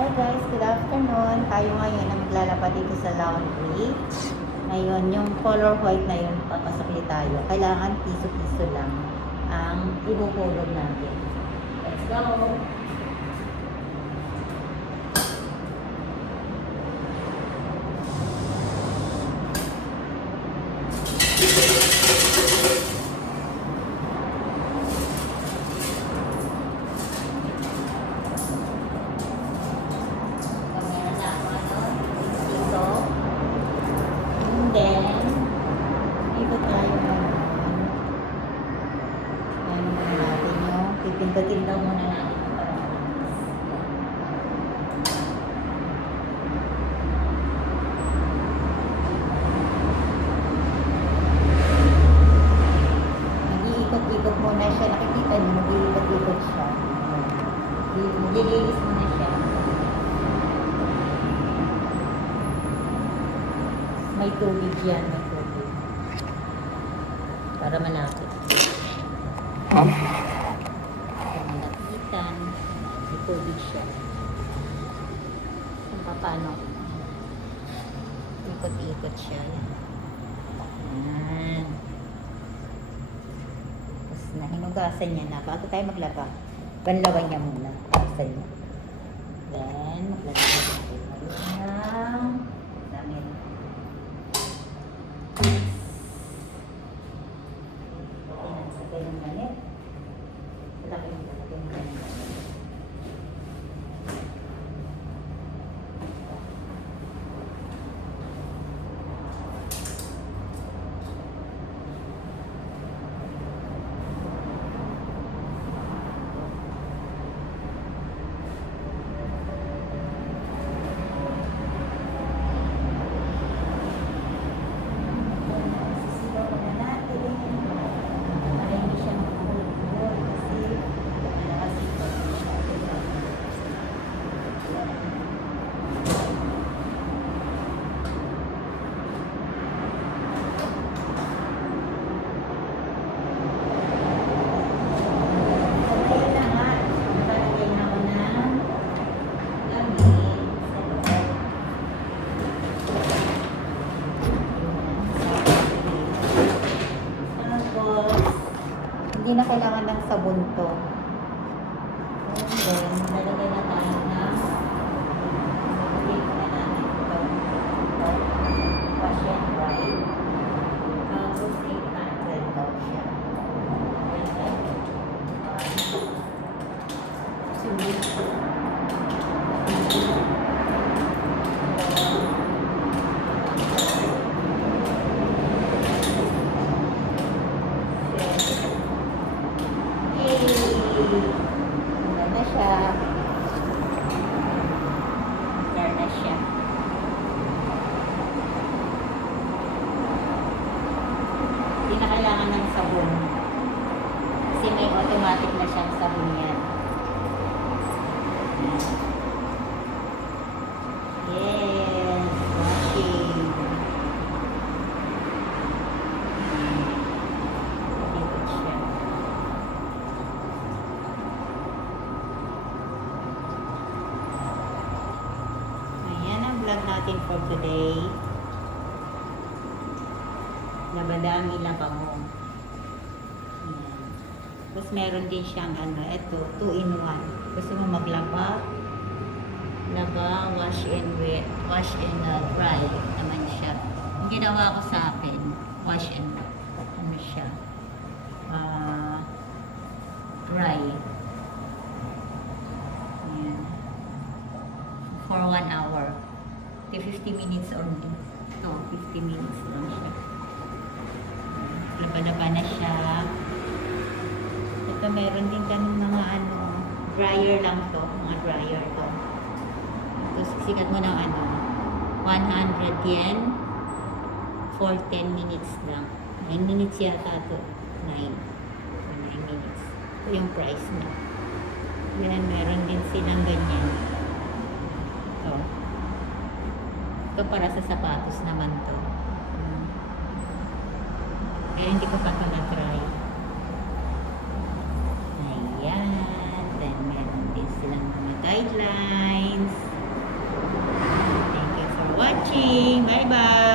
Hi guys, good afternoon. Tayo ngayon na maglalaba dito sa laundry. Ngayon, yung color white na yun, papasakli tayo. Kailangan piso-piso lang ang ibuhulog natin. Let's go! Then, ikot tayo ngayon. Ayan muna natin yung pipindutin daw muna natin yung para malinis. Nag-iikot-ikot muna siya. Nakikita niyo, nag-iikot-ikot siya. Nililinis muna siya. May tubig yan, may tubig. Para malapit. Para malapitan. May tubig siya. Kung paano. Ikot-ikot siya. Yan. Tapos nahinugasan niya na. Bago tayo maglaba, banlawan niya muna. Hugasan niya. Then, maglagay tayo ng damit. Hindi na kailangan ng sabon to. And then, lalagay na tayo ng lalagay na natin ito. Wash and dry. Tapos 800 daw siya. Ganda na siya. Ganda na siya. Hindi na kailangan ng sabon. Kasi may automatic na siyang sabon yan. Yes, washing. Ikot siya. Ayan ang vlog natin for today. Nabadami lang bango. Ayan. Tapos meron din siyang ito, 2-in-1. Gusto mo maglaba? Laba, wash and wet, wash and dry naman siya. Ang ginawa ko sa akin, wash and ano siya? Dry. Ayan. For 1 hour. 50 minutes only. Ito, 50 minutes lang siya. Laba-laba na siya. Ito meron din kami mga dryer lang to. Mga dryer to. Tapos sikat mo ng 100 yen for 10 minutes lang. 9 minutes yata to. 9 minutes. Ito yung price na. Yan, meron din silang ganyan. Ito. Ito para sa sapatos naman to. Kaya hindi ko pa ito na-try. Ayan. Then, meron din silang mga guidelines. watching. Bye-bye.